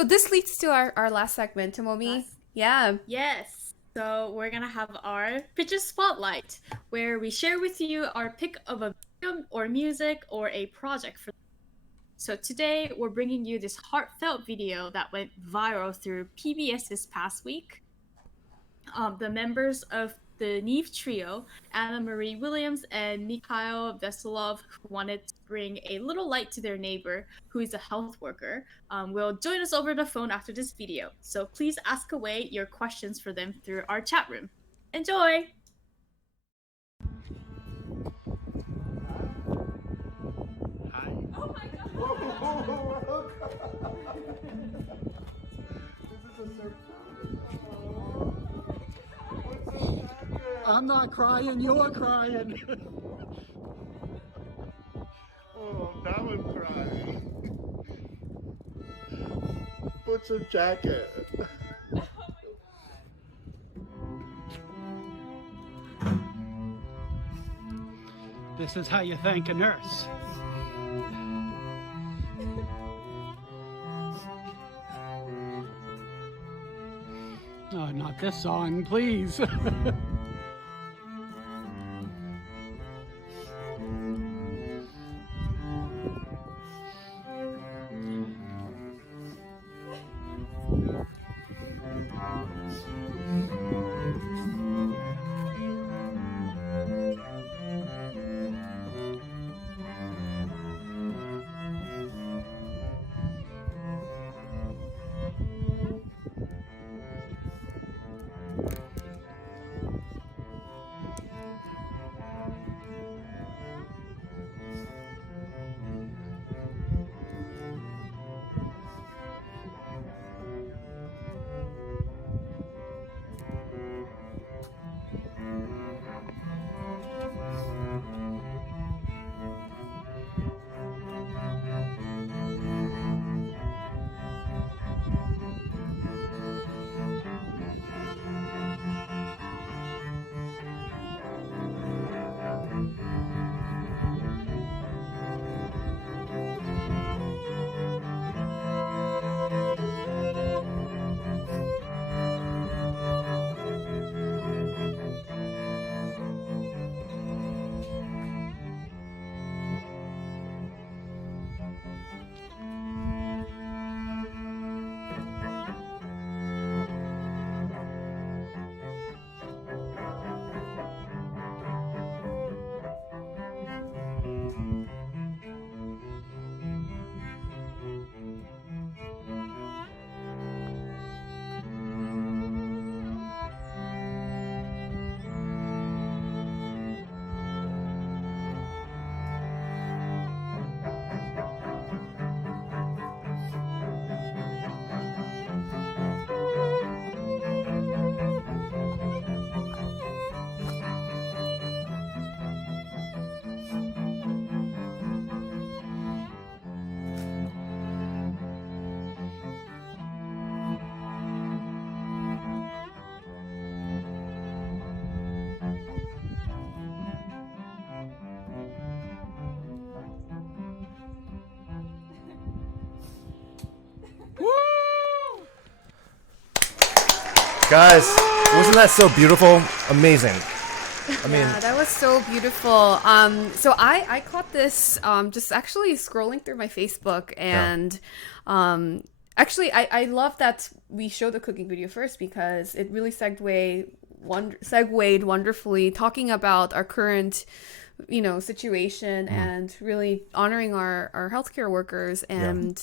So this leads to our last segment, Tomomi. Yeah. Yes. So we're gonna have our picture spotlight, where we share with you our pick of a video or music or a project for. So today we're bringing you this heartfelt video that went viral through PBS this past week. The members of the Neave Trio, Anna Marie Williams and Mikhail Veselov, who wanted to bring a little light to their neighbor, who is a health worker, will join us over the phone after this video. So please ask away your questions for them through our chat room. Enjoy! Hi. Oh my god! I'm not crying, you're crying. Oh, that was crying. What's a jacket? This is how you thank a nurse. Oh, not this song, please. Guys, wasn't that so beautiful? Amazing. I mean, Yeah, that was so beautiful. So I caught this just actually scrolling through my Facebook, and actually I love that we show the cooking video first because it really segued wonderfully, talking about our current situation and really honoring our healthcare workers. And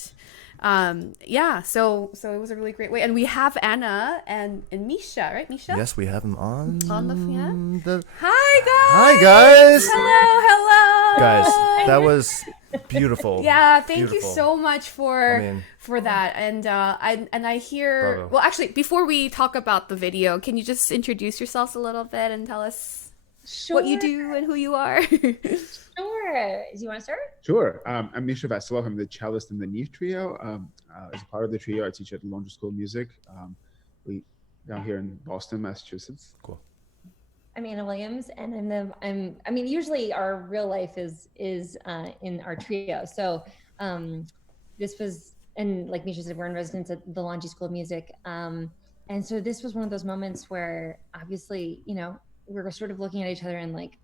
yeah, so it was a really great way. And we have Anna and Misha, right? Misha? yes, we have him on the. Hi Hi, guys. guys. Hello. Guys, that was beautiful. Yeah, thank you Beautiful. so much for that. And I hear, Bravo. well, actually, before we talk about the video, can you just introduce yourselves a little bit and tell us what you do and who you are? Sure. Do you want to start? Sure. I'm Misha Veselov. I'm the cellist in the Neave Trio. As a part of the trio, I teach at London School of Music. We down here in Boston, Massachusetts. Cool. I'm Anna Williams, and I mean, usually our real life is in our trio. So this was and like Misha said, we're in residence at the Laundry School of Music. And so this was one of those moments where obviously, we were sort of looking at each other and like,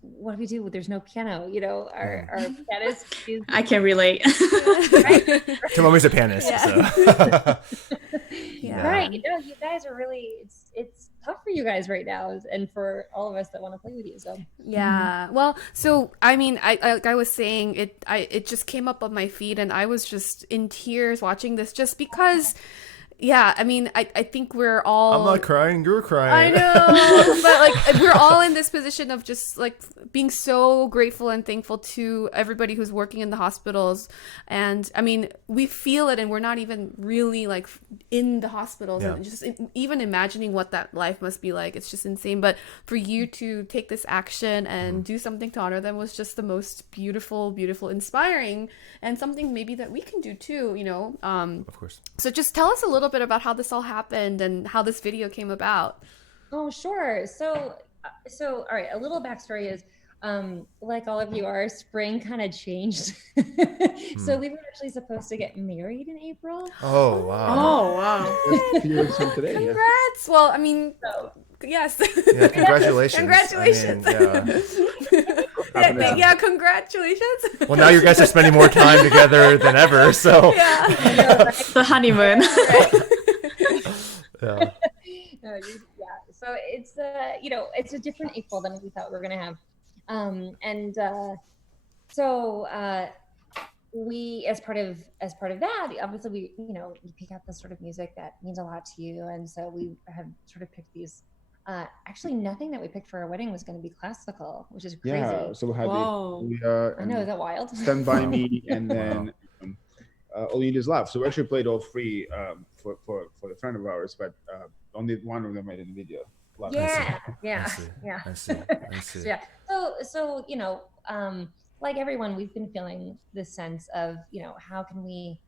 what do we do? There's no piano, our pianist is I can relate. Tomomi's a pianist, so. Yeah. right. You guys are really, it's tough for you guys right now and for all of us that want to play with you. So Yeah. Well, so I mean, like I was saying, it just came up on my feed, and I was just in tears watching this, just because. Yeah, I mean, I think we're all... I'm not crying, you're crying. I know, but like we're all in this position of just like being so grateful and thankful to everybody who's working in the hospitals. And I mean, we feel it, and we're not even really like in the hospitals. Yeah. And just even imagining what that life must be like, it's just insane. But for you to take this action and do something to honor them was just the most beautiful, inspiring, and something maybe that we can do too, Of course. So just tell us a little bit about how this all happened and how this video came about. Oh, sure. So all right, a little backstory is, like all of you, our spring kind of changed. So we were actually supposed to get married in April. Oh, wow. Oh, wow. That's 2 years from today. Yeah. Congrats. Well, I mean, So yes. Yeah, congratulations. Congratulations. I mean, yeah. Yeah, congratulations. Well, now you guys are spending more time together than ever, so. Yeah. The honeymoon. Yeah. Yeah. So it's it's a different April than we thought we were gonna have. We, as part of that, obviously we, you pick out the sort of music that means a lot to you. And so we have sort of picked these, actually nothing that we picked for our wedding was going to be classical, which is crazy. Yeah, so we had Whoa. I know, is that wild? Stand By Me, and then All You Need Is Love. So we actually played all three for a friend of ours, but only one of them made it in the video. Love. Yeah. I see. Yeah. So like everyone, we've been feeling this sense of, how can we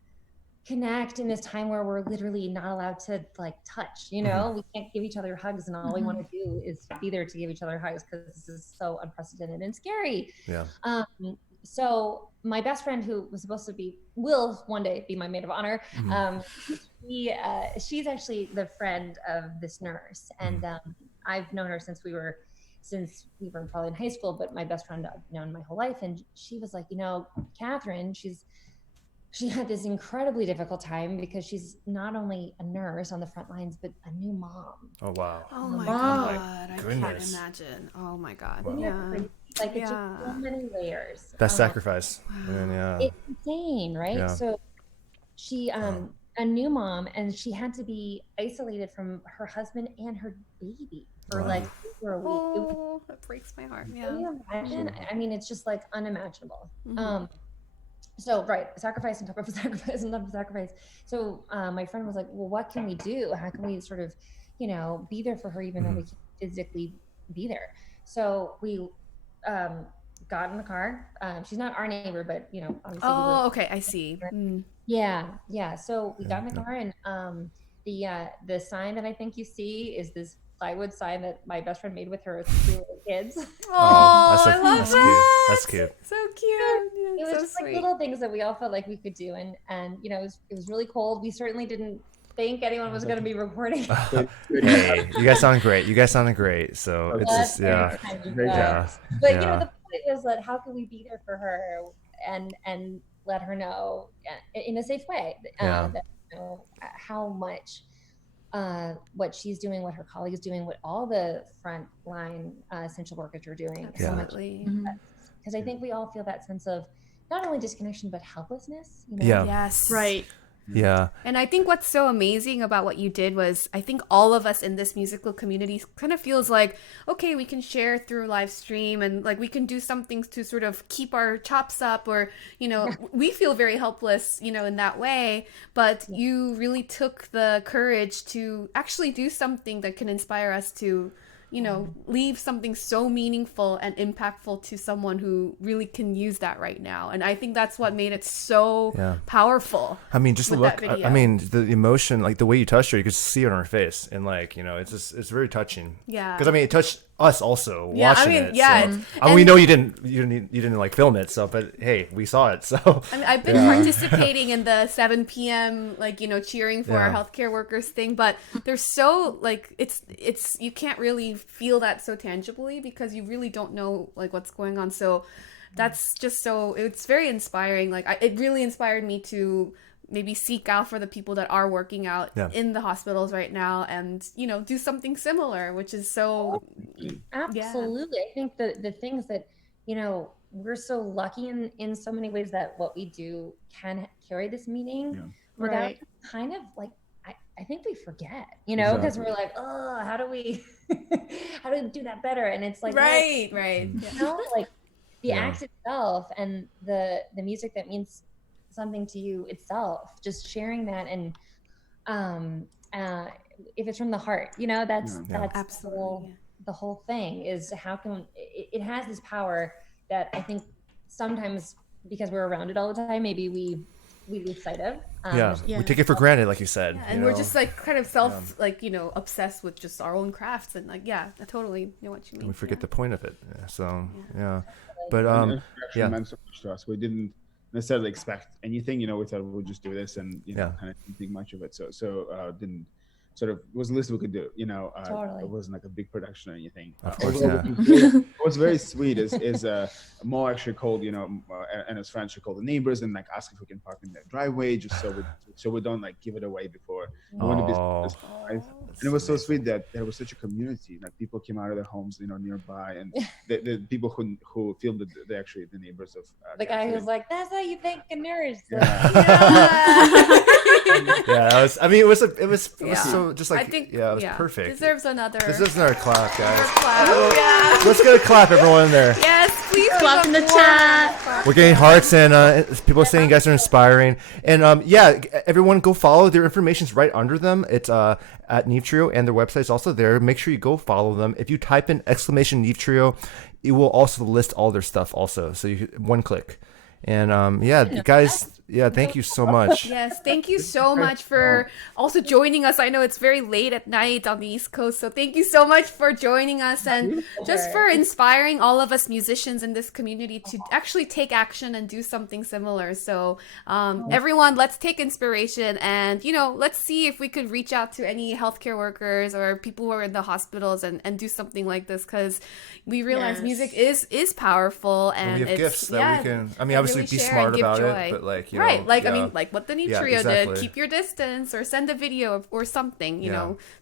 connect in this time where we're literally not allowed to like touch, we can't give each other hugs, and all we want to do is be there to give each other hugs, because this is so unprecedented and scary. Yeah. So my best friend, who was supposed to will one day be my maid of honor, she's actually the friend of this nurse, and I've known her since we were probably in high school, but my best friend I've known my whole life. And she was like, Catherine, she had this incredibly difficult time because she's not only a nurse on the front lines, but a new mom. Oh, wow. Oh my Wow. God. I can't Goodness. imagine. Oh my God. Wow. Yeah. Like it's just so many layers. That sacrifice. And, yeah. It's insane, right? Yeah. So she, a new mom, and she had to be isolated from her husband and her baby for like over a week. Oh, that breaks my heart. Yeah. Can you imagine? I mean, it's just like unimaginable. So sacrifice on top of sacrifice on top of sacrifice. So my friend was like, well, what can we do? How can we sort of, be there for her, even though we can't physically be there? So we got in the car. She's not our neighbor, but obviously. Oh, okay. I see. Yeah. So we got in the car, and the sign that I think you see is this plywood sign that my best friend made with her 2 little kids. Oh, I love that's that. That's cute. So cute. It was just like little things that we all felt like we could do, and it was really cold. We certainly didn't think anyone was going to be recording. Hey, you guys sound great. So it's just, yeah. But the point was that how can we be there for her and let her know in a safe way that how much what she's doing, what her colleagues doing, what all the frontline essential workers are doing. Absolutely. Because I think we all feel that sense of not only disconnection but helplessness. Yeah. Yes. Right. Yeah. And I think what's so amazing about what you did was, I think all of us in this musical community kind of feels like, okay, we can share through live stream, and like we can do something to sort of keep our chops up, or, we feel very helpless, in that way. But you really took the courage to actually do something that can inspire us to, leave something so meaningful and impactful to someone who really can use that right now. And I think that's what made it so powerful. I mean, just the look, the emotion, like the way you touched her, you could see it on her face. And like, it's very touching. Yeah. Because I mean, it touched us also Yeah, I watching mean, it. yeah, So. it's- I mean, we and- know you didn't like film it, so but hey, we saw it. So I mean, I've been participating in the 7 p.m. cheering for our Yeah. healthcare workers thing, but they're so it's you can't really feel that so tangibly because you really don't know what's going on. So that's just it's very inspiring. It really inspired me to maybe seek out for the people that are working out in the hospitals right now and do something similar, which is so Absolutely. I think the things that we're so lucky in so many ways that what we do can carry this meaning without Right. kind of I think we forget, because Exactly. we're like, oh, how do we do that better? And it's like, right. The act itself and the music that means something to you itself, just sharing that, and if it's from the heart, that's Absolutely. the whole thing is how can it has this power that I think sometimes because we're around it all the time, maybe we lose sight of. we take it for granted, like you said. And we're just kind of obsessed with just our own crafts and I totally know what you mean. And we forget the point of it. So but And it actually meant so much to us. We didn't necessarily expect anything. We thought we'd just do this, and kind of didn't think much of it. So didn't sort of was the least we could do. Totally. It wasn't like a big production or anything. Of course, What's very sweet is Mo actually called and his friends should call the neighbors and ask if we can park in their driveway just so we don't give it away before. We want to be surprised. And it was so sweet that there was such a community. People came out of their homes, nearby, and the people who filmed it, they actually the neighbors of the guy who's like, that's how you thank a nurse. It was so just I think it was perfect. Deserves another clap, guys. clap. Let's get a clap, everyone in there. Yes, please Clap in the chat. We're getting hearts and people saying you guys are inspiring. And everyone go follow. Their information's right under them. It's at Neave Trio, and their website's also there. Make sure you go follow them. If you type in !Neave Trio, it will also list all their stuff also. So one click. And guys, thank you so much. Yes, thank you so much for also joining us. I know it's very late at night on the East Coast, so thank you so much for joining us and just for inspiring all of us musicians in this community to actually take action and do something similar. So everyone, let's take inspiration and, let's see if we could reach out to any healthcare workers or people who are in the hospitals and do something like this, because we realize music is powerful and we have it's gifts that we can, obviously really be share smart and give about joy. it, but I mean, what the Neave Trio exactly. did, keep your distance or send a video or something,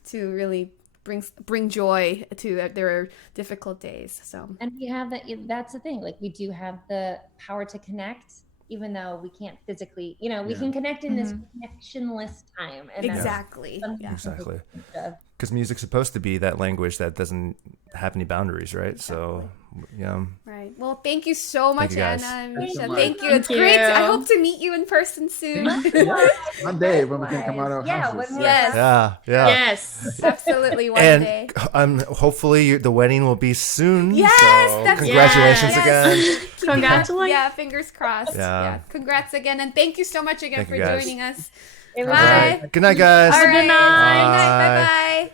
to really bring joy to their difficult days. So, and we have that's the thing, we do have the power to connect, even though we can't physically, we can connect in this connectionless time. And exactly. Exactly. Because music's supposed to be that language that doesn't have any boundaries, right? Exactly. So, Right. Well, thank you so much, guys. Anna and Misha. Thank Thank you. Thank It's great. you. I hope to meet you in person soon. One day when we can come out of houses. Yes. Yeah. Yes. Absolutely. One And day. hopefully the wedding will be soon. Yes, so that's congratulations right. again. Yes. Congratulations. Yeah, fingers crossed. Yeah. Congrats again. And thank you so much again Thank for you, guys. joining us. It was Bye. Good night, guys. All right. Good night. Good night. Bye-bye.